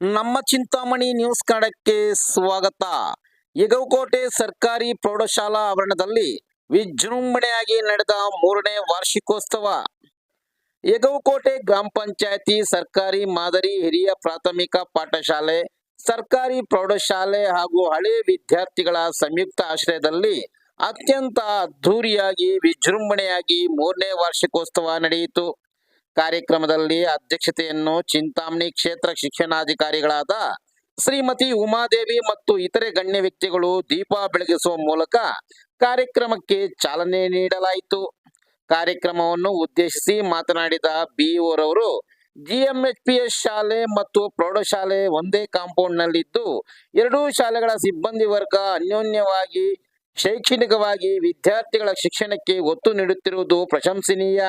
ನಮ್ಮ ಚಿಂತಾಮಣಿ ನ್ಯೂಸ್ ಕನ್ನಡಕ್ಕೆ ಸ್ವಾಗತ. ಯಗವಕೋಟೆ ಸರ್ಕಾರಿ ಪ್ರೌಢಶಾಲಾ ಆವರಣದಲ್ಲಿ ವಿಜೃಂಭಣೆಯಾಗಿ ನಡೆದ ಮೂರನೇ ವಾರ್ಷಿಕೋತ್ಸವ. ಯಗವಕೋಟೆ ಗ್ರಾಮ ಪಂಚಾಯತಿ ಸರ್ಕಾರಿ ಮಾದರಿ ಹಿರಿಯ ಪ್ರಾಥಮಿಕ ಪಾಠಶಾಲೆ, ಸರ್ಕಾರಿ ಪ್ರೌಢಶಾಲೆ ಹಾಗೂ ಹಳೆ ವಿದ್ಯಾರ್ಥಿಗಳ ಸಂಯುಕ್ತ ಆಶ್ರಯದಲ್ಲಿ ಅತ್ಯಂತ ಅದ್ಧೂರಿಯಾಗಿ ವಿಜೃಂಭಣೆಯಾಗಿ ಮೂರನೇ ವಾರ್ಷಿಕೋತ್ಸವ ನಡೆಯಿತು. ಕಾರ್ಯಕ್ರಮದಲ್ಲಿ ಅಧ್ಯಕ್ಷತೆಯನ್ನು ಚಿಂತಾಮಣಿ ಕ್ಷೇತ್ರ ಶಿಕ್ಷಣಾಧಿಕಾರಿಗಳಾದ ಶ್ರೀಮತಿ ಉಮಾದೇವಿ ಮತ್ತು ಇತರೆ ಗಣ್ಯ ವ್ಯಕ್ತಿಗಳು ದೀಪ ಬೆಳಗಿಸುವ ಮೂಲಕ ಕಾರ್ಯಕ್ರಮಕ್ಕೆ ಚಾಲನೆ ನೀಡಲಾಯಿತು. ಕಾರ್ಯಕ್ರಮವನ್ನು ಉದ್ದೇಶಿಸಿ ಮಾತನಾಡಿದ ಬಿಇಒರವರು, ಜಿಎಂಎಚ್ಪಿಎಸ್ ಶಾಲೆ ಮತ್ತು ಪ್ರೌಢಶಾಲೆ ಒಂದೇ ಕಾಂಪೌಂಡ್ನಲ್ಲಿದ್ದು, ಎರಡೂ ಶಾಲೆಗಳ ಸಿಬ್ಬಂದಿ ವರ್ಗ ಅನ್ಯೋನ್ಯವಾಗಿ, ಶೈಕ್ಷಣಿಕವಾಗಿ ವಿದ್ಯಾರ್ಥಿಗಳ ಶಿಕ್ಷಣಕ್ಕೆ ಒತ್ತು ನೀಡುತ್ತಿರುವುದು ಪ್ರಶಂಸನೀಯ.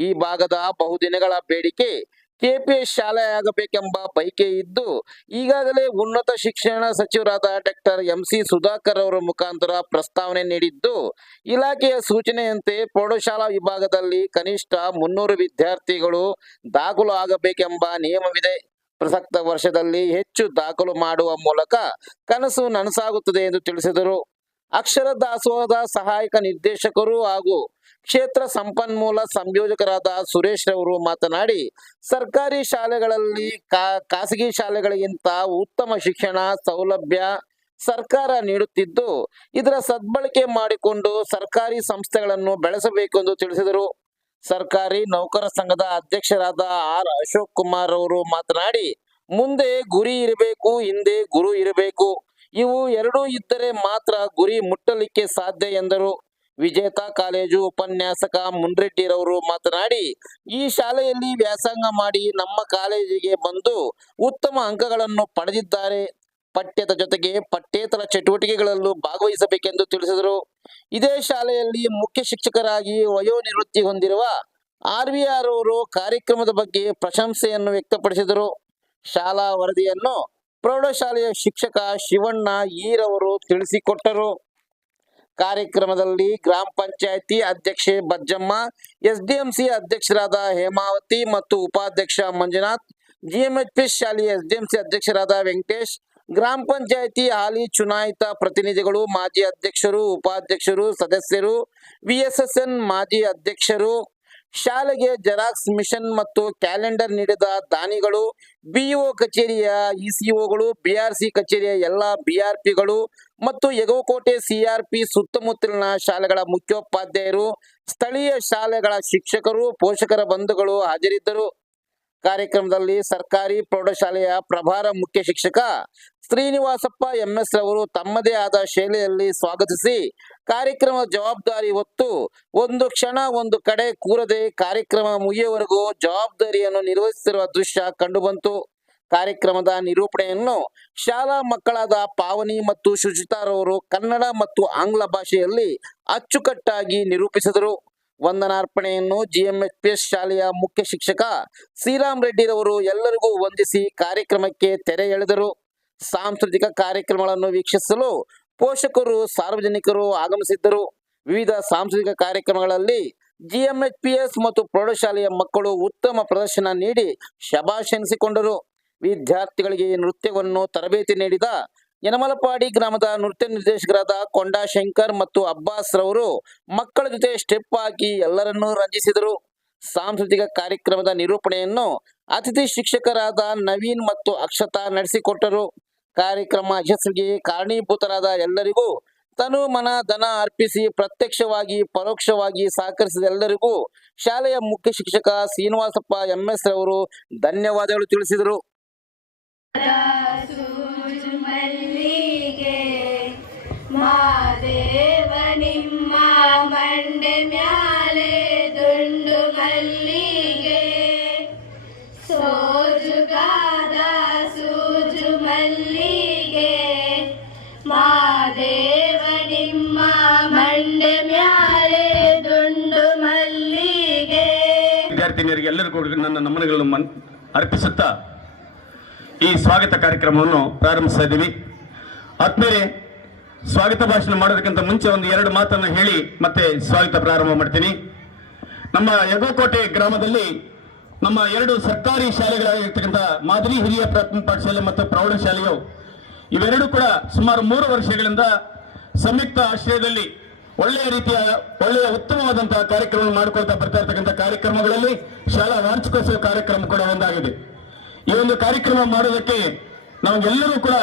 ಈ ಭಾಗದ ಬಹುದಿನಗಳ ಬೇಡಿಕೆ ಕೆಪಿಎಸ್ ಶಾಲೆ ಆಗಬೇಕೆಂಬ ಬಯಕೆ ಇದ್ದು, ಈಗಾಗಲೇ ಉನ್ನತ ಶಿಕ್ಷಣ ಸಚಿವರಾದ ಡಾಕ್ಟರ್ ಎಂ ಸಿ ಸುಧಾಕರ್ ಅವರ ಮುಖಾಂತರ ಪ್ರಸ್ತಾವನೆ ನೀಡಿದ್ದು, ಇಲಾಖೆಯ ಸೂಚನೆಯಂತೆ ಪ್ರೌಢಶಾಲಾ ವಿಭಾಗದಲ್ಲಿ ಕನಿಷ್ಠ ಮುನ್ನೂರು ವಿದ್ಯಾರ್ಥಿಗಳು ದಾಖಲು ಆಗಬೇಕೆಂಬ ನಿಯಮವಿದೆ. ಪ್ರಸಕ್ತ ವರ್ಷದಲ್ಲಿ ಹೆಚ್ಚು ದಾಖಲು ಮಾಡುವ ಮೂಲಕ ಕನಸು ನನಸಾಗುತ್ತದೆ ಎಂದು ತಿಳಿಸಿದರು. ಅಕ್ಷರ ದಾಸೋಹದ ಸಹಾಯಕ ನಿರ್ದೇಶಕರು ಹಾಗೂ ಕ್ಷೇತ್ರ ಸಂಪನ್ಮೂಲ ಸಂಯೋಜಕರಾದ ಸುರೇಶ್ ರವರು ಮಾತನಾಡಿ, ಸರ್ಕಾರಿ ಶಾಲೆಗಳಲ್ಲಿ ಖಾಸಗಿ ಶಾಲೆಗಳಿಗಿಂತ ಉತ್ತಮ ಶಿಕ್ಷಣ ಸೌಲಭ್ಯ ಸರ್ಕಾರ ನೀಡುತ್ತಿದ್ದು, ಇದರ ಸದ್ಬಳಕೆ ಮಾಡಿಕೊಂಡು ಸರ್ಕಾರಿ ಸಂಸ್ಥೆಗಳನ್ನು ಬೆಳೆಸಬೇಕೆಂದು ತಿಳಿಸಿದರು. ಸರ್ಕಾರಿ ನೌಕರ ಸಂಘದ ಅಧ್ಯಕ್ಷರಾದ ಆರ್ ಅಶೋಕ್ ಕುಮಾರ್ ಅವರು ಮಾತನಾಡಿ, ಮುಂದೆ ಗುರಿ ಇರಬೇಕು, ಹಿಂದೆ ಗುರು ಇರಬೇಕು. ಇವು ಎರಡೂ ಇದ್ದರೆ ಮಾತ್ರ ಗುರಿ ಮುಟ್ಟಲಿಕ್ಕೆ ಸಾಧ್ಯ ಎಂದರು. ವಿಜೇತ ಕಾಲೇಜು ಉಪನ್ಯಾಸಕ ಮುನ್ರೆಡ್ಡಿರವರು ಮಾತನಾಡಿ, ಈ ಶಾಲೆಯಲ್ಲಿ ವ್ಯಾಸಂಗ ಮಾಡಿ ನಮ್ಮ ಕಾಲೇಜಿಗೆ ಬಂದು ಉತ್ತಮ ಅಂಕಗಳನ್ನು ಪಡೆದಿದ್ದಾರೆ. ಪಠ್ಯದ ಜೊತೆಗೆ ಪಠ್ಯೇತರ ಚಟುವಟಿಕೆಗಳಲ್ಲೂ ಭಾಗವಹಿಸಬೇಕೆಂದು ತಿಳಿಸಿದರು. ಇದೇ ಶಾಲೆಯಲ್ಲಿ ಮುಖ್ಯ ಶಿಕ್ಷಕರಾಗಿ ವಯೋನಿವೃತ್ತಿ ಹೊಂದಿರುವ ಆರ್ ವಿ ಆರ್ ಅವರು ಕಾರ್ಯಕ್ರಮದ ಬಗ್ಗೆ ಪ್ರಶಂಸೆಯನ್ನು ವ್ಯಕ್ತಪಡಿಸಿದರು. ಶಾಲಾ ವರದಿಯನ್ನು ಪ್ರೌಢಶಾಲೆಯ ಶಿಕ್ಷಕ ಶಿವಣ್ಣ ಈರವರು ತಿಳಿಸಿಕೊಟ್ಟರು. ಕಾರ್ಯಕ್ರಮದಲ್ಲಿ ಗ್ರಾಮ ಪಂಚಾಯತಿ ಅಧ್ಯಕ್ಷೆ ಬಜ್ಜಮ್ಮ, ಎಸ್ಡಿಎಂಸಿ ಅಧ್ಯಕ್ಷರಾದ ಹೇಮಾವತಿ ಮತ್ತು ಉಪಾಧ್ಯಕ್ಷ ಮಂಜುನಾಥ್, ಜಿಎಂಎಚ್ಪಿ ಶಾಲೆಯ ಎಸ್ಡಿಎಂಸಿ ಅಧ್ಯಕ್ಷರಾದ ವೆಂಕಟೇಶ್, ಗ್ರಾಮ ಪಂಚಾಯತಿ ಹಾಲಿ ಚುನಾಯಿತ ಪ್ರತಿನಿಧಿಗಳು, ಮಾಜಿ ಅಧ್ಯಕ್ಷರು, ಉಪಾಧ್ಯಕ್ಷರು, ಸದಸ್ಯರು, ವಿಎಸ್ಎಸ್ಎನ್ ಮಾಜಿ ಅಧ್ಯಕ್ಷರು ಶಾಲೆಗೆ ಜೆರಾಕ್ಸ್ ಮಿಷನ್ ಮತ್ತು ಕ್ಯಾಲೆಂಡರ್ ನೀಡಿದ ದಾನಿಗಳು, ಬಿಇಒ ಕಚೇರಿಯ, ಇಸಿಒಗಳು, ಬಿಆರ್ಸಿ ಕಚೇರಿಯ ಎಲ್ಲ ಬಿಆರ್ಪಿಗಳು ಮತ್ತು ಯಗವಕೋಟೆ ಸಿಆರ್ಪಿ ಸುತ್ತಮುತ್ತಲಿನ ಶಾಲೆಗಳ ಮುಖ್ಯೋಪಾಧ್ಯಾಯರು, ಸ್ಥಳೀಯ ಶಾಲೆಗಳ ಶಿಕ್ಷಕರು, ಪೋಷಕರ ಬಂಧುಗಳು ಹಾಜರಿದ್ದರು. ಕಾರ್ಯಕ್ರಮದಲ್ಲಿ ಸರ್ಕಾರಿ ಪ್ರೌಢಶಾಲೆಯ ಪ್ರಭಾರ ಮುಖ್ಯ ಶಿಕ್ಷಕ ಶ್ರೀನಿವಾಸಪ್ಪ ಎಂಎಸ್ ರವರು ತಮ್ಮದೇ ಆದ ಶೈಲಿಯಲ್ಲಿ ಸ್ವಾಗತಿಸಿ ಕಾರ್ಯಕ್ರಮ ಜವಾಬ್ದಾರಿ ಹೊತ್ತು ಒಂದು ಕ್ಷಣ ಒಂದು ಕಡೆ ಕೂರದೆ ಕಾರ್ಯಕ್ರಮ ಮುಗಿಯುವವರೆಗೂ ಜವಾಬ್ದಾರಿಯನ್ನು ನಿರ್ವಹಿಸುತ್ತಿರುವ ದೃಶ್ಯ ಕಂಡುಬಂತು. ಕಾರ್ಯಕ್ರಮದ ನಿರೂಪಣೆಯನ್ನು ಶಾಲಾ ಮಕ್ಕಳಾದ ಪಾವನಿ ಮತ್ತು ಶುಚಿತಾರವರು ಕನ್ನಡ ಮತ್ತು ಆಂಗ್ಲ ಭಾಷೆಯಲ್ಲಿ ಅಚ್ಚುಕಟ್ಟಾಗಿ ನಿರೂಪಿಸಿದರು. ವಂದನಾರ್ಪಣೆಯನ್ನು ಜಿಎಂಎಚ್ಪಿಎಸ್ ಶಾಲೆಯ ಮುಖ್ಯ ಶಿಕ್ಷಕ ಶ್ರೀರಾಮ್ ರೆಡ್ಡಿರವರು ಎಲ್ಲರಿಗೂ ವಂದಿಸಿ ಕಾರ್ಯಕ್ರಮಕ್ಕೆ ತೆರೆ ಎಳೆದರು. ಸಾಂಸ್ಕೃತಿಕ ಕಾರ್ಯಕ್ರಮಗಳನ್ನು ವೀಕ್ಷಿಸಲು ಪೋಷಕರು, ಸಾರ್ವಜನಿಕರು ಆಗಮಿಸಿದ್ದರು. ವಿವಿಧ ಸಾಂಸ್ಕೃತಿಕ ಕಾರ್ಯಕ್ರಮಗಳಲ್ಲಿ ಜಿಎಂಎಚ್ಪಿಎಸ್ ಮತ್ತು ಪ್ರೌಢಶಾಲೆಯ ಮಕ್ಕಳು ಉತ್ತಮ ಪ್ರದರ್ಶನ ನೀಡಿ ಶಬಾಷ್ ಎನಿಸಿಕೊಂಡರು. ವಿದ್ಯಾರ್ಥಿಗಳಿಗೆ ನೃತ್ಯವನ್ನು ತರಬೇತಿ ನೀಡಿದ ಯನಮಲಪಾಡಿ ಗ್ರಾಮದ ನೃತ್ಯ ನಿರ್ದೇಶಕರಾದ ಕೊಂಡಾ ಶಂಕರ್ ಮತ್ತು ಅಬ್ಬಾಸ್ ರವರು ಮಕ್ಕಳ ಜೊತೆ ಸ್ಟೆಪ್ ಹಾಕಿ ಎಲ್ಲರನ್ನೂ ರಂಜಿಸಿದರು. ಸಾಂಸ್ಕೃತಿಕ ಕಾರ್ಯಕ್ರಮದ ನಿರೂಪಣೆಯನ್ನು ಅತಿಥಿ ಶಿಕ್ಷಕರಾದ ನವೀನ್ ಮತ್ತು ಅಕ್ಷತಾ ನಡೆಸಿಕೊಟ್ಟರು. ಕಾರ್ಯಕ್ರಮ ಯಶಸ್ವಿಗೆ ಕಾರಣೀಭೂತರಾದ ಎಲ್ಲರಿಗೂ ತನು ಮನ ಧನ ಅರ್ಪಿಸಿ ಪ್ರತ್ಯಕ್ಷವಾಗಿ, ಪರೋಕ್ಷವಾಗಿ ಸಹಕರಿಸಿದ ಎಲ್ಲರಿಗೂ ಶಾಲೆಯ ಮುಖ್ಯ ಶಿಕ್ಷಕ ಶ್ರೀನಿವಾಸಪ್ಪ ಎಂಎಸ್ ಅವರು ಧನ್ಯವಾದಗಳು ತಿಳಿಸಿದರು. ನನ್ನ ನಮನಗಳನ್ನು ಮನ್, ಅರ್ಪಿಸುತ್ತಾ ಈ ಸ್ವಾಗತ ಕಾರ್ಯಕ್ರಮವನ್ನು ಪ್ರಾರಂಭಿಸ್ತಾ ಇದ್ದೀವಿ ಆದ್ಮೇಲೆ ಸ್ವಾಗತ ಭಾಷಣ ಮಾಡೋದಕ್ಕಿಂತ ಮುಂಚೆ ಒಂದು ಎರಡು ಮಾತನ್ನು ಹೇಳಿ ಮತ್ತೆ ಸ್ವಾಗತ ಪ್ರಾರಂಭ ಮಾಡ್ತೀನಿ. ನಮ್ಮ ಯಗೋಕೋಟೆ ಗ್ರಾಮದಲ್ಲಿ ನಮ್ಮ ಎರಡು ಸರ್ಕಾರಿ ಶಾಲೆಗಳಾಗಿರ್ತಕ್ಕಂಥ ಮಾದರಿ ಹಿರಿಯ ಪ್ರಾಥಮಿಕ ಪಾಠಶಾಲೆ ಮತ್ತು ಪ್ರೌಢಶಾಲೆಯು ಇವೆರಡೂ ಕೂಡ ಸುಮಾರು ಮೂರು ವರ್ಷಗಳಿಂದ ಸಂಯುಕ್ತ ಆಶ್ರಯದಲ್ಲಿ ಒಳ್ಳೆಯ ರೀತಿಯ, ಒಳ್ಳೆಯ ಉತ್ತಮವಾದಂತಹ ಕಾರ್ಯಕ್ರಮ ಮಾಡಿಕೊಳ್ತಾ ಬರ್ತಾ ಇರ್ತಕ್ಕಂಥ ಕಾರ್ಯಕ್ರಮಗಳಲ್ಲಿ ಶಾಲಾ ವಾರ್ಷಿಕೋತ್ಸವ ಕಾರ್ಯಕ್ರಮ ಕೂಡ ಒಂದಾಗಿದೆ. ಈ ಒಂದು ಕಾರ್ಯಕ್ರಮ ಮಾಡೋದಕ್ಕೆ ನಮಗೆಲ್ಲರೂ ಕೂಡ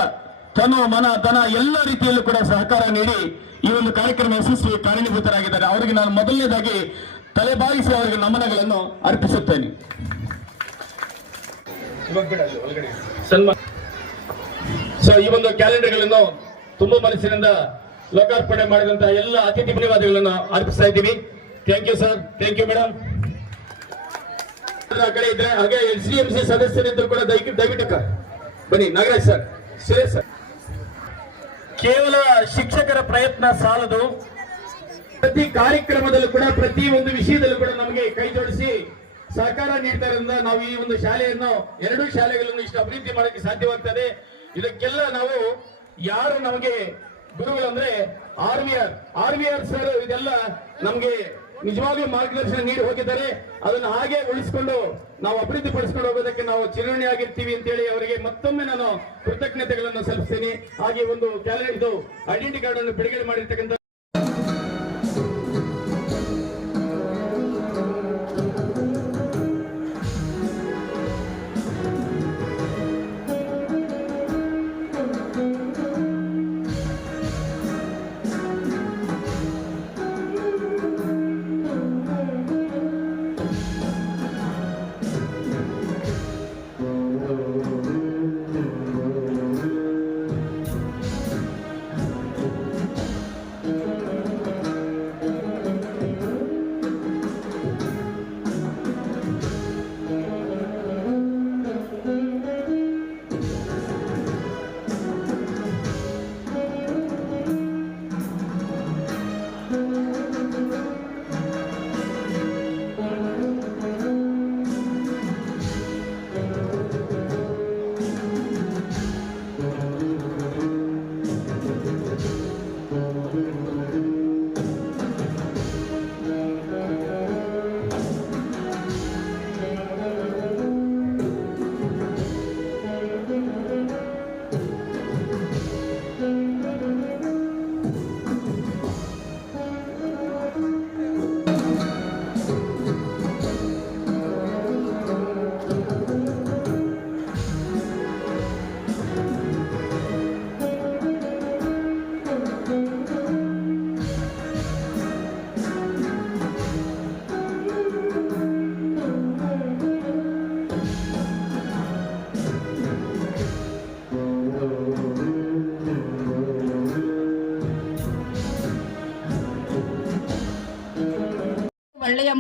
ತನು, ಮನ ತನ ಎಲ್ಲ ರೀತಿಯಲ್ಲೂ ಕೂಡ ಸಹಕಾರ ನೀಡಿ ಈ ಒಂದು ಕಾರ್ಯಕ್ರಮ ಯಶಸ್ವಿ ಕಾರಣೀಭೂತರಾಗಿದ್ದಾರೆ. ಅವರಿಗೆ ನಾನು ಮೊದಲನೇದಾಗಿ ತಲೆಬಾಗಿಸಿ ಅವರಿಗೆ ನಮನಗಳನ್ನು ಅರ್ಪಿಸುತ್ತೇನೆ. ಈ ಒಂದು ಕ್ಯಾಲೆಂಡರ್ಗಳನ್ನು ತುಂಬಾ ಮನಸ್ಸಿನಿಂದ ಲೋಕಾರ್ಪಣೆ ಮಾಡಿದಂತಹ ಎಲ್ಲ ಅತಿಥಿ ಧನ್ಯವಾದಗಳನ್ನು ಅರ್ಪಿಸ್ತಾ ಇದ್ದೀವಿ. Thank you sir thank you madam ಆ ಕಡೆ ಇದ್ರೆ ಹಾಗೆ ಎಲ್ ಡಿ ಎಂ ಸಿ ಸದಸ್ಯರಿದ್ದರೂ ಕೂಡ ದಯವಿಟ್ಟು ದಯವಿಟ್ಟು ಬನ್ನಿ ನಾಗರಾಜ್ ಸರ್ ಸುರೇಶ್ ಸರ್ ಕೇವಲ ಶಿಕ್ಷಕರ ಪ್ರಯತ್ನ ಸಾಲದು. ಪ್ರತಿ ಕಾರ್ಯಕ್ರಮದಲ್ಲೂ ಕೂಡ ಪ್ರತಿ ಒಂದು ವಿಷಯದಲ್ಲೂ ಕೂಡ ನಮಗೆ ಕೈ ಜೋಡಿಸಿ ಸಹಕಾರ ನೀಡ್ತಾ ಇರೋದ್ರಿಂದ ನಾವು ಈ ಒಂದು ಶಾಲೆಯನ್ನು ಎರಡೂ ಶಾಲೆಗಳನ್ನು ಇಷ್ಟು ಅಭಿವೃದ್ಧಿ ಮಾಡೋಕ್ಕೆ ಸಾಧ್ಯವಾಗ್ತದೆ. ಇದಕ್ಕೆಲ್ಲ ನಾವು ಯಾರು ನಮಗೆ ಗುರುಗಳಂದ್ರೆ R V R R V sir ಇದೆಲ್ಲ ನಮ್ಗೆ ನಿಜವಾಗ್ಲೂ ಮಾರ್ಗದರ್ಶನ ನೀಡಿ ಹೋಗಿದ್ದಾರೆ. ಅದನ್ನ ಹಾಗೆ ಉಳಿಸಿಕೊಂಡು ನಾವು ಅಭಿವೃದ್ಧಿ ಪಡಿಸಿಕೊಂಡು ಹೋಗೋದಕ್ಕೆ ನಾವು ಚಿರಣಿ ಆಗಿರ್ತೀವಿ ಅಂತೇಳಿ ಅವರಿಗೆ ಮತ್ತೊಮ್ಮೆ ನಾನು ಕೃತಜ್ಞತೆಗಳನ್ನು ಸಲ್ಲಿಸ್ತೀನಿ. ಹಾಗೆ ಒಂದು ಕ್ಯಾಲೆಂಡರ್ ಇದು ಐಡೆಂಟಿ ಕಾರ್ಡ್ ಅನ್ನು ಬಿಡುಗಡೆ ಮಾಡಿರ್ತಕ್ಕಂಥ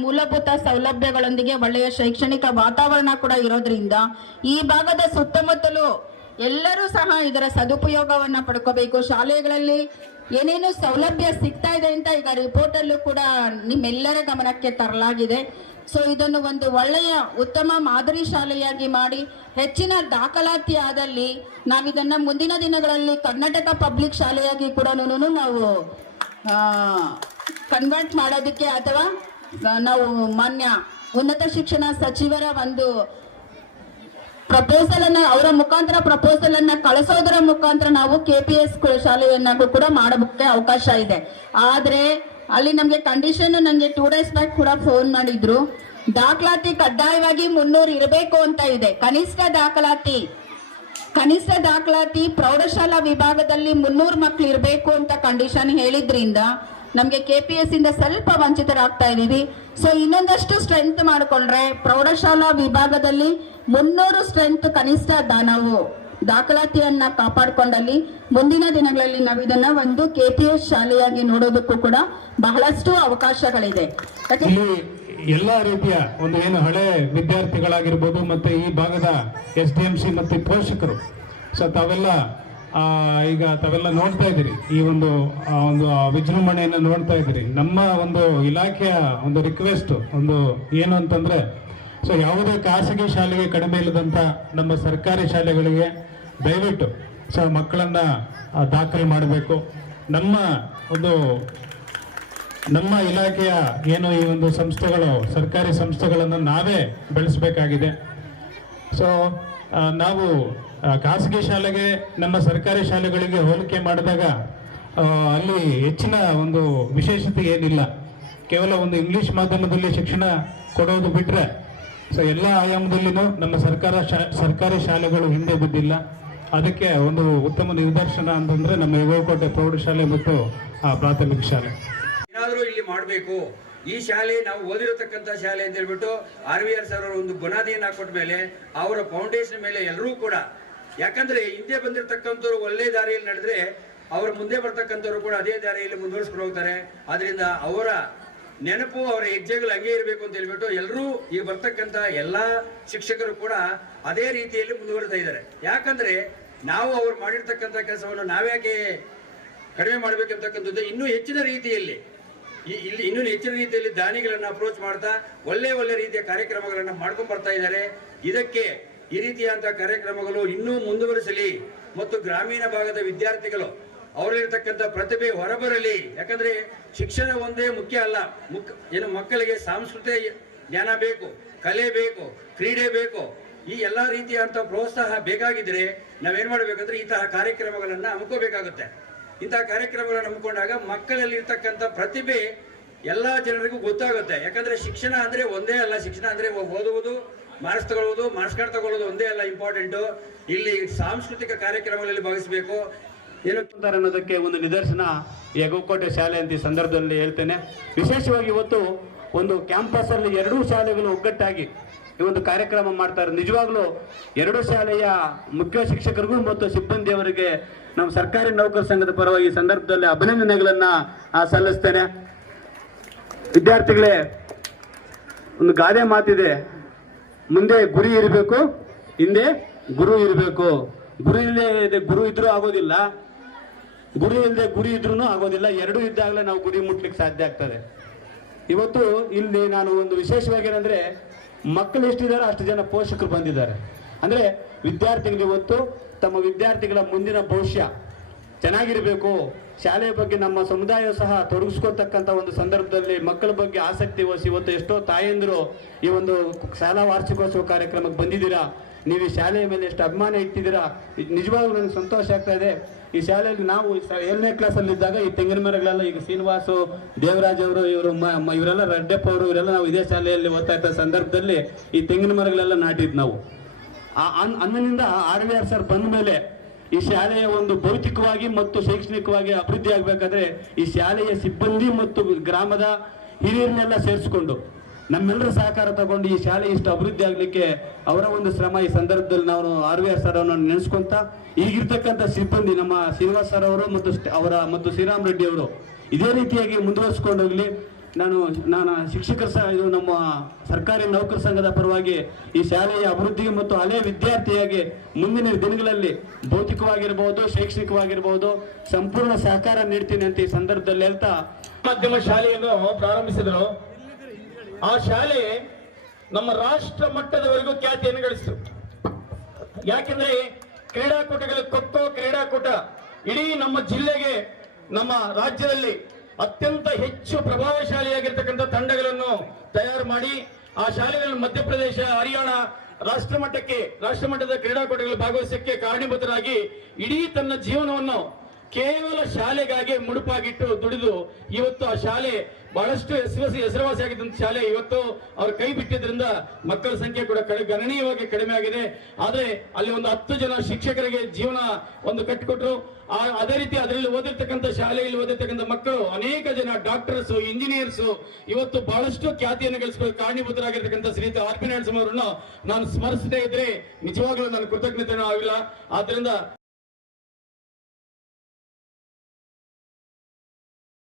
ಮೂಲಭೂತ ಸೌಲಭ್ಯಗಳೊಂದಿಗೆ ಒಳ್ಳೆಯ ಶೈಕ್ಷಣಿಕ ವಾತಾವರಣ ಕೂಡ ಇರೋದ್ರಿಂದ ಈ ಭಾಗದ ಸುತ್ತಮುತ್ತಲು ಎಲ್ಲರೂ ಸಹ ಇದರ ಸದುಪಯೋಗವನ್ನು ಪಡ್ಕೋಬೇಕು. ಶಾಲೆಗಳಲ್ಲಿ ಏನೇನು ಸೌಲಭ್ಯ ಸಿಗ್ತಾ ಇದೆ ಅಂತ ಈಗ ರಿಪೋರ್ಟಲ್ಲೂ ಕೂಡ ನಿಮ್ಮೆಲ್ಲರ ಗಮನಕ್ಕೆ ತರಲಾಗಿದೆ. ಸೊ ಇದನ್ನು ಒಂದು ಒಳ್ಳೆಯ ಉತ್ತಮ ಮಾದರಿ ಶಾಲೆಯಾಗಿ ಮಾಡಿ ಹೆಚ್ಚಿನ ದಾಖಲಾತಿ ಆದಲ್ಲಿ ನಾವಿದನ್ನ ಮುಂದಿನ ದಿನಗಳಲ್ಲಿ ಕರ್ನಾಟಕ ಪಬ್ಲಿಕ್ ಶಾಲೆಯಾಗಿ ಕೂಡ ನಾವು ಕನ್ವರ್ಟ್ ಮಾಡೋದಕ್ಕೆ ಅಥವಾ ನಾವು ಮಾನ್ಯ ಉನ್ನತ ಶಿಕ್ಷಣ ಸಚಿವರ ಒಂದು ಪ್ರಪೋಸಲ್ ಅನ್ನ ಅವರ ಮುಖಾಂತರ ಪ್ರಪೋಸಲ್ ಅನ್ನ ಕಳಿಸೋದರ ಮುಖಾಂತರ ನಾವು ಕೆ ಪಿ ಎಸ್ ಶಾಲೆಯನ್ನಾಗೂ ಕೂಡ ಮಾಡೋದಕ್ಕೆ ಅವಕಾಶ ಇದೆ. ಆದ್ರೆ ಅಲ್ಲಿ ನಮ್ಗೆ ಕಂಡೀಷನ್ ನನಗೆ ಟೂ ಡೇಸ್ ಬ್ಯಾಕ್ ಕೂಡ ಫೋನ್ ಮಾಡಿದ್ರು. ದಾಖಲಾತಿ ಕಡ್ಡಾಯವಾಗಿ ಮುನ್ನೂರು ಇರಬೇಕು ಅಂತ ಇದೆ. ಕನಿಷ್ಠ ದಾಖಲಾತಿ ಕನಿಷ್ಠ ದಾಖಲಾತಿ ಪ್ರೌಢಶಾಲಾ ವಿಭಾಗದಲ್ಲಿ ಮುನ್ನೂರು ಮಕ್ಳು ಇರಬೇಕು ಅಂತ ಕಂಡೀಷನ್ ಹೇಳಿದ್ರಿಂದ ನಮಗೆ ಕೆ ಪಿ ಎಸ್ ಇಂದ ಸ್ವಲ್ಪ ವಂಚಿತರಾಗ್ತಾ ಇದೀವಿ ಸೊ ಇನ್ನೊಂದಷ್ಟು ಸ್ಟ್ರೆಂತ್ ಮಾಡಿಕೊಂಡ್ರೆ ಪ್ರೌಢಶಾಲಾ ವಿಭಾಗದಲ್ಲಿ ಮುನ್ನೂರು ಸ್ಟ್ರೆಂತ್ ಕನಿಷ್ಠ ನಾವು ದಾಖಲಾತಿಯನ್ನ ಕಾಪಾಡಿಕೊಂಡಲ್ಲಿ ಮುಂದಿನ ದಿನಗಳಲ್ಲಿ ನಾವು ಇದನ್ನ ಒಂದು ಕೆ ಪಿ ಎಸ್ ಶಾಲೆಯಾಗಿ ನೋಡೋದಕ್ಕೂ ಕೂಡ ಬಹಳಷ್ಟು ಅವಕಾಶಗಳಿದೆ. ಎಲ್ಲ ರೀತಿಯ ಒಂದು ಏನು ಹಳೆ ವಿದ್ಯಾರ್ಥಿಗಳಾಗಿರ್ಬೋದು ಮತ್ತೆ ಈ ಭಾಗದ ಎಸ್ ಡಿ ಎಂ ಸಿ ಮತ್ತೆ ಪೋಷಕರು. ಸೊ ತಾವೆಲ್ಲ ಈಗ ತಾವೆಲ್ಲ ನೋಡ್ತಾ ಇದ್ದೀರಿ. ಈ ಒಂದು ಒಂದು ವಿಜೃಂಭಣೆಯನ್ನು ನೋಡ್ತಾ ಇದ್ದೀರಿ. ನಮ್ಮ ಒಂದು ಇಲಾಖೆಯ ಒಂದು ರಿಕ್ವೆಸ್ಟ್ ಒಂದು ಏನು ಅಂತಂದ್ರೆ, ಸೊ ಯಾವುದೇ ಖಾಸಗಿ ಶಾಲೆಗೆ ಕಡಿಮೆ ಇಲ್ಲದಂತ ನಮ್ಮ ಸರ್ಕಾರಿ ಶಾಲೆಗಳಿಗೆ ದಯವಿಟ್ಟು, ಸೊ ಮಕ್ಕಳನ್ನ ದಾಖಲೆ ಮಾಡಬೇಕು. ನಮ್ಮ ಒಂದು, ನಮ್ಮ ಇಲಾಖೆಯ ಏನು ಈ ಒಂದು ಸಂಸ್ಥೆಗಳು, ಸರ್ಕಾರಿ ಸಂಸ್ಥೆಗಳನ್ನು ನಾವೇ ಬೆಳೆಸಬೇಕಾಗಿದೆ. ಸೊ ನಾವು ಖಾಸಗಿ ಶಾಲೆಗೆ, ನಮ್ಮ ಸರ್ಕಾರಿ ಶಾಲೆಗಳಿಗೆ ಹೋಲಿಕೆ ಮಾಡಿದಾಗ ಅಲ್ಲಿ ಹೆಚ್ಚಿನ ಒಂದು ವಿಶೇಷತೆ ಏನಿಲ್ಲ. ಕೇವಲ ಒಂದು ಇಂಗ್ಲಿಷ್ ಮಾಧ್ಯಮದಲ್ಲಿ ಶಿಕ್ಷಣ ಕೊಡೋದು ಬಿಟ್ಟರೆ ಸೊ ಎಲ್ಲ ಆಯಾಮದಲ್ಲಿನೂ ನಮ್ಮ ಸರ್ಕಾರ ಶಾ- ಸರ್ಕಾರಿ ಶಾಲೆಗಳು ಹಿಂದೆ ಬಿದ್ದಿಲ್ಲ. ಅದಕ್ಕೆ ಒಂದು ಉತ್ತಮ ನಿದರ್ಶನ ಅಂತಂದ್ರೆ ನಮ್ಮ ಯುವಕೋಟೆ ಪ್ರೌಢಶಾಲೆ ಮತ್ತು ಪ್ರಾಥಮಿಕ ಶಾಲೆ. ಏನಾದರೂ ಇಲ್ಲಿ ಮಾಡಬೇಕು. ಈ ಶಾಲೆ ನಾವು ಓದಿರತಕ್ಕಂಥ ಶಾಲೆ ಅಂತ ಹೇಳ್ಬಿಟ್ಟು ಆರ್ ವಿ ಆರ್ ಸರ್ ಅವರು ಒಂದು ಬುನಾದಿಯನ್ನು ಹಾಕೊಟ್ಟ ಮೇಲೆ ಅವರ ಫೌಂಡೇಶನ್ ಮೇಲೆ ಎಲ್ಲರೂ ಕೂಡ, ಯಾಕಂದ್ರೆ ಹಿಂದೆ ಬಂದಿರತಕ್ಕಂಥವ್ರು ಒಳ್ಳೆ ದಾರಿಯಲ್ಲಿ ನಡೆದ್ರೆ ಅವರ ಮುಂದೆ ಬರ್ತಕ್ಕಂಥವ್ರು ಕೂಡ ಅದೇ ದಾರಿಯಲ್ಲಿ ಮುಂದುವರಿಸ್ಕೊಂಡು ಹೋಗ್ತಾರೆ. ಅದರಿಂದ ಅವರ ನೆನಪು, ಅವರ ಹೆಜ್ಜೆಗಳು ಹಂಗೆ ಇರಬೇಕು ಅಂತ ಹೇಳ್ಬಿಟ್ಟು ಎಲ್ಲರೂ ಈಗ ಬರ್ತಕ್ಕಂಥ ಎಲ್ಲಾ ಶಿಕ್ಷಕರು ಕೂಡ ಅದೇ ರೀತಿಯಲ್ಲಿ ಮುಂದುವರಿತಾ ಇದ್ದಾರೆ. ಯಾಕಂದ್ರೆ ನಾವು ಅವ್ರು ಮಾಡಿರ್ತಕ್ಕಂಥ ಕೆಲಸವನ್ನು ನಾವ್ಯಾಕೆ ಕಡಿಮೆ ಮಾಡಬೇಕಂತಕ್ಕಂಥದ್ದು ಇನ್ನೂ ಹೆಚ್ಚಿನ ರೀತಿಯಲ್ಲಿ ಈ- ಇಲ್ಲಿ ಇನ್ನೂ ಹೆಚ್ಚಿನ ರೀತಿಯಲ್ಲಿ ದಾನಿಗಳನ್ನು ಅಪ್ರೋಚ್ ಮಾಡ್ತಾ ಒಳ್ಳೆ ಒಳ್ಳೆ ರೀತಿಯ ಕಾರ್ಯಕ್ರಮಗಳನ್ನು ಮಾಡ್ಕೊಂಡು ಬರ್ತಾ ಇದ್ದಾರೆ. ಇದಕ್ಕೆ ಈ ರೀತಿಯಾದಂಥ ಕಾರ್ಯಕ್ರಮಗಳು ಇನ್ನೂ ಮುಂದುವರಿಸಲಿ ಮತ್ತು ಗ್ರಾಮೀಣ ಭಾಗದ ವಿದ್ಯಾರ್ಥಿಗಳು ಅವರಲ್ಲಿರ್ತಕ್ಕಂಥ ಪ್ರತಿಭೆ ಹೊರಬರಲಿ. ಯಾಕಂದ್ರೆ ಶಿಕ್ಷಣ ಒಂದೇ ಮುಖ್ಯ ಅಲ್ಲ. ಮುಕ್ ಏನು ಮಕ್ಕಳಿಗೆ ಸಾಂಸ್ಕೃತಿಕ ಜ್ಞಾನ ಬೇಕು, ಕಲೆ ಬೇಕು, ಕ್ರೀಡೆ ಬೇಕು. ಈ ಎಲ್ಲ ರೀತಿಯಾದಂಥ ಪ್ರೋತ್ಸಾಹ ಬೇಕಾಗಿದ್ರೆ ನಾವೇನು ಮಾಡಬೇಕಂದ್ರೆ ಇಂತಹ ಕಾರ್ಯಕ್ರಮಗಳನ್ನು ಹಮ್ಮಿಕೋಬೇಕಾಗುತ್ತೆ. ಇಂತಹ ಕಾರ್ಯಕ್ರಮಗಳನ್ನು ಹಮ್ಮಿಕೊಂಡಾಗ ಮಕ್ಕಳಲ್ಲಿ ಇರ್ತಕ್ಕಂಥ ಪ್ರತಿಭೆ ಎಲ್ಲ ಜನರಿಗೂ ಗೊತ್ತಾಗುತ್ತೆ. ಯಾಕಂದ್ರೆ ಶಿಕ್ಷಣ ಅಂದ್ರೆ ಒಂದೇ ಅಲ್ಲ, ಶಿಕ್ಷಣ ಅಂದ್ರೆ ಓದುವುದು, ಮಾರ್ಕ್ಸ್ ತಗೊಳ್ಳುವುದು, ಮಾರ್ಕ್ಸ್ ತಗೊಳ್ಳೋದು ಒಂದೇ ಅಲ್ಲ ಇಂಪಾರ್ಟೆಂಟು ಇಲ್ಲಿ ಸಾಂಸ್ಕೃತಿಕ ಕಾರ್ಯಕ್ರಮಗಳಲ್ಲಿ ಭಾಗಿಸಬೇಕು. ಅನ್ನೋದಕ್ಕೆ ಒಂದು ನಿದರ್ಶನ ಯಗಕೋಟೆ ಶಾಲೆ ಅಂತ ಈ ಸಂದರ್ಭದಲ್ಲಿ ಹೇಳ್ತೇನೆ. ವಿಶೇಷವಾಗಿ ಇವತ್ತು ಒಂದು ಕ್ಯಾಂಪಸ್ ಅಲ್ಲಿ ಎರಡೂ ಶಾಲೆಗಳು ಒಗ್ಗಟ್ಟಾಗಿ ಈ ಒಂದು ಕಾರ್ಯಕ್ರಮ ಮಾಡ್ತಾರೆ. ನಿಜವಾಗ್ಲೂ ಎರಡು ಶಾಲೆಯ ಮುಖ್ಯ ಶಿಕ್ಷಕರಿಗೂ ಮತ್ತು ಸಿಬ್ಬಂದಿಯವರಿಗೆ ನಮ್ಮ ಸರ್ಕಾರಿ ನೌಕರ ಸಂಘದ ಪರವಾಗಿ ಸಂದರ್ಭದಲ್ಲಿ ಅಭಿನಂದನೆಗಳನ್ನ ಸಲ್ಲಿಸ್ತೇನೆ. ವಿದ್ಯಾರ್ಥಿಗಳೇ, ಒಂದು ಗಾದೆ ಮಾತಿದೆ. ಮುಂದೆ ಗುರಿ ಇರಬೇಕು, ಹಿಂದೆ ಗುರು ಇರಬೇಕು. ಗುರು ಇಲ್ಲದೆ ಗುರು ಇದ್ರೂ ಆಗೋದಿಲ್ಲ. ಗುರಿ ಇಲ್ಲದೆ ಗುರಿ ಇದ್ರೂ ಆಗೋದಿಲ್ಲ. ಎರಡೂ ಇದ್ದಾಗಲೇ ನಾವು ಗುರಿ ಮುಟ್ಲಿಕ್ಕೆ ಸಾಧ್ಯ ಆಗ್ತದೆ. ಇವತ್ತು ಇಲ್ಲಿ ನಾನು ಒಂದು ವಿಶೇಷವಾಗಿ ಏನಂದ್ರೆ ಮಕ್ಕಳು ಎಷ್ಟಿದ್ದಾರೆ, ಅಷ್ಟು ಜನ ಪೋಷಕರು ಬಂದಿದ್ದಾರೆ. ಅಂದ್ರೆ ವಿದ್ಯಾರ್ಥಿಗಳು ಇವತ್ತು ತಮ್ಮ ವಿದ್ಯಾರ್ಥಿಗಳ ಮುಂದಿನ ಭವಿಷ್ಯ ಚೆನ್ನಾಗಿರಬೇಕು. ಶಾಲೆಯ ಬಗ್ಗೆ ನಮ್ಮ ಸಮುದಾಯ ಸಹ ತೊಡಗಿಸ್ಕೊತಕ್ಕಂಥ ಒಂದು ಸಂದರ್ಭದಲ್ಲಿ ಮಕ್ಕಳ ಬಗ್ಗೆ ಆಸಕ್ತಿ ವಹಿಸಿ ಇವತ್ತು ಎಷ್ಟೋ ತಾಯಂದಿರು ಈ ಒಂದು ಶಾಲಾ ವಾರ್ಷಿಕೋತ್ಸವ ಕಾರ್ಯಕ್ರಮಕ್ಕೆ ಬಂದಿದ್ದೀರಾ. ನೀವು ಈ ಶಾಲೆಯ ಮೇಲೆ ಎಷ್ಟು ಅಭಿಮಾನ ಇಟ್ಟಿದ್ದೀರಾ, ನಿಜವಾಗ್ಲೂ ನನಗೆ ಸಂತೋಷ ಆಗ್ತಾ ಇದೆ. ಈ ಶಾಲೆಯಲ್ಲಿ ನಾವು ಏಳನೇ ಕ್ಲಾಸಲ್ಲಿದ್ದಾಗ ಈ ತೆಂಗಿನ ಮರಗಳೆಲ್ಲ, ಈಗ ಶ್ರೀನಿವಾಸು ದೇವರಾಜ್ ಅವರು, ಇವರು ಇವರೆಲ್ಲ ರೆಡ್ಡಪ್ಪ ಅವರು, ಇವರೆಲ್ಲ ನಾವು ಇದೇ ಶಾಲೆಯಲ್ಲಿ ಓದ್ತಾ ಇದ್ದ ಸಂದರ್ಭದಲ್ಲಿ ಈ ತೆಂಗಿನ ಮರಗಳೆಲ್ಲ ನಾಟಿದ್ ನಾವು. ಅಂದಿನಿಂದ ಆರ್ ವಿ ಆರ್ ಸರ್ ಬಂದ ಮೇಲೆ ಈ ಶಾಲೆಯ ಒಂದು ಭೌತಿಕವಾಗಿ ಮತ್ತು ಶೈಕ್ಷಣಿಕವಾಗಿ ಅಭಿವೃದ್ಧಿ ಆಗಬೇಕಾದ್ರೆ ಈ ಶಾಲೆಯ ಸಿಬ್ಬಂದಿ ಮತ್ತು ಗ್ರಾಮದ ಹಿರಿಯರನ್ನೆಲ್ಲ ಸೇರಿಸಿಕೊಂಡು ನಮ್ಮೆಲ್ಲರ ಸಹಕಾರ ತಗೊಂಡು ಈ ಶಾಲೆ ಇಷ್ಟು ಅಭಿವೃದ್ಧಿ ಆಗಲಿಕ್ಕೆ ಅವರ ಒಂದು ಶ್ರಮ ಈ ಸಂದರ್ಭದಲ್ಲಿ ನಾವು ಆರ್ ವಿ ಆರ್ ಸರ್ ಅವರನ್ನು ನೆನೆಸ್ಕೊಂತ ಈಗಿರ್ತಕ್ಕಂಥ ಸಿಬ್ಬಂದಿ ನಮ್ಮ ಶ್ರೀನಿವಾಸ್ ಸರ್ ಅವರು ಮತ್ತು ಅವರ ಮತ್ತು ಶ್ರೀರಾಮ್ ರೆಡ್ಡಿ ಅವರು ಇದೇ ರೀತಿಯಾಗಿ ಮುಂದುವರಿಸ್ಕೊಂಡು ಹೋಗ್ಲಿ. ನಾನು ನಾನು ಶಿಕ್ಷಕರ ಸಹ ಇದು ನಮ್ಮ ಸರ್ಕಾರಿ ನೌಕರ ಸಂಘದ ಪರವಾಗಿ ಈ ಶಾಲೆಯ ಅಭಿವೃದ್ಧಿಗೆ ಮತ್ತು ಹಳೆಯ ವಿದ್ಯಾರ್ಥಿಯಾಗಿ ಮುಂದಿನ ದಿನಗಳಲ್ಲಿ ಭೌತಿಕವಾಗಿರ್ಬೋದು, ಶೈಕ್ಷಣಿಕವಾಗಿರ್ಬೋದು ಸಂಪೂರ್ಣ ಸಹಕಾರ ನೀಡ್ತೀನಿ ಅಂತ ಈ ಸಂದರ್ಭದಲ್ಲಿ ಹೇಳ್ತಾ ಮಾಧ್ಯಮ ಶಾಲೆಯನ್ನು ಪ್ರಾರಂಭಿಸಿದರು. ಆ ಶಾಲೆ ನಮ್ಮ ರಾಷ್ಟ್ರ ಮಟ್ಟದವರೆಗೂ ಖ್ಯಾತಿಯನ್ನು ಗಳಿಸಿತು. ಯಾಕೆಂದ್ರೆ ಕ್ರೀಡಾಕೂಟಗಳ ಖೋಖೋ ಕ್ರೀಡಾಕೂಟ ಇಡೀ ನಮ್ಮ ಜಿಲ್ಲೆಗೆ, ನಮ್ಮ ರಾಜ್ಯದಲ್ಲಿ ಅತ್ಯಂತ ಹೆಚ್ಚು ಪ್ರಭಾವಶಾಲಿಯಾಗಿರ್ತಕ್ಕಂಥ ತಂಡಗಳನ್ನು ತಯಾರು ಮಾಡಿ, ಆ ಶಾಲೆಗಳನ್ನು ಮಧ್ಯಪ್ರದೇಶ, ಹರಿಯಾಣ ರಾಷ್ಟ್ರ ಮಟ್ಟಕ್ಕೆ ರಾಷ್ಟ್ರ ಮಟ್ಟದ ಕ್ರೀಡಾಕೂಟಗಳಲ್ಲಿ ಭಾಗವಹಿಸಕ್ಕೆ ಕಾರಣೀಭೂತರಾಗಿ ಇಡೀ ತನ್ನ ಜೀವನವನ್ನು ಕೇವಲ ಶಾಲೆಗಾಗಿ ಮುಡುಪಾಗಿಟ್ಟು ದುಡಿದು ಇವತ್ತು ಆ ಶಾಲೆ ಬಹಳಷ್ಟು ಹೆಸರುವಾಸಿ ಹೆಸರುವಾಸಿಯಾಗಿದ್ದಂತ ಶಾಲೆ ಇವತ್ತು ಅವ್ರ ಕೈ ಬಿಟ್ಟಿದ್ರಿಂದ ಮಕ್ಕಳ ಸಂಖ್ಯೆ ಕೂಡ ಗಣನೀಯವಾಗಿ ಕಡಿಮೆ ಆಗಿದೆ. ಆದರೆ ಅಲ್ಲಿ ಒಂದು ಹತ್ತು ಜನ ಶಿಕ್ಷಕರಿಗೆ ಜೀವನ ಒಂದು ಕಟ್ಟಿಕೊಟ್ರು. ಅದೇ ರೀತಿ ಅದರಲ್ಲಿ ಓದಿರ್ತಕ್ಕಂಥ ಶಾಲೆಯಲ್ಲಿ ಓದಿರ್ತಕ್ಕಂಥ ಮಕ್ಕಳು ಅನೇಕ ಜನ ಡಾಕ್ಟರ್ಸ್, ಇಂಜಿನಿಯರ್ಸ್ ಇವತ್ತು ಬಹಳಷ್ಟು ಖ್ಯಾತಿಯನ್ನು ಗಳಿಸಿಕೊಂಡು ಕಾರಣೀಭೂತರಾಗಿರ್ತಕ್ಕಂಥ ಶ್ರೀ ಆರ್ ಪಿ ಅವರನ್ನು ನಾನು ಸ್ಮರಿಸದೇ ಇದ್ರೆ ನಿಜವಾಗ್ಲೂ ನನ್ನ ಕೃತಜ್ಞತೆ ಆಗಿಲ್ಲ. ಆದ್ರಿಂದ